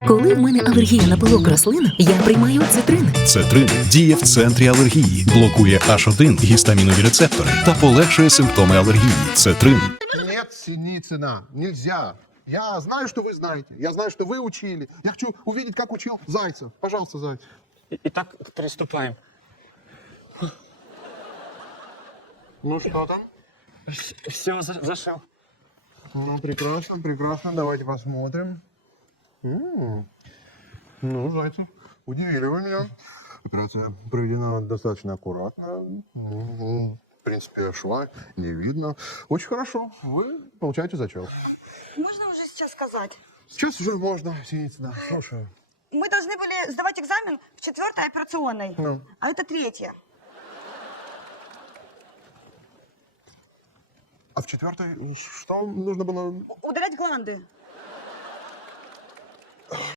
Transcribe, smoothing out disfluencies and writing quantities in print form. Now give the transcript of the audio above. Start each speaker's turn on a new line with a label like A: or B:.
A: Коли в мене алергія на пилок рослин, я приймаю цитрин.
B: Цетрин діє в центрі алергії, блокує H1 гістамінові рецептори та полегшує симптоми алергії. Цетрин.
C: Нет, Синицына, нельзя. Я знаю, что вы знаете. Я знаю, что вы учили. Я хочу увидеть, как учил Зайцев. Пожалуйста, Зайцев.
D: Итак, приступаем.
C: Ну что там?
D: Все, зашел.
C: Ну, прекрасно, прекрасно. Давайте посмотрим. Ну, Зайцев, удивили вы меня. Операция проведена достаточно аккуратно. В принципе, шва не видно. Очень хорошо. Вы получаете зачет.
E: Можно уже сейчас сказать?
C: Сейчас уже можно, Синицына. Слушаю.
E: Мы должны были сдавать экзамен в 4-й операционной,
C: Ну.
E: а это 3-я.
C: А в 4-й что нужно было?
E: Удалять гланды.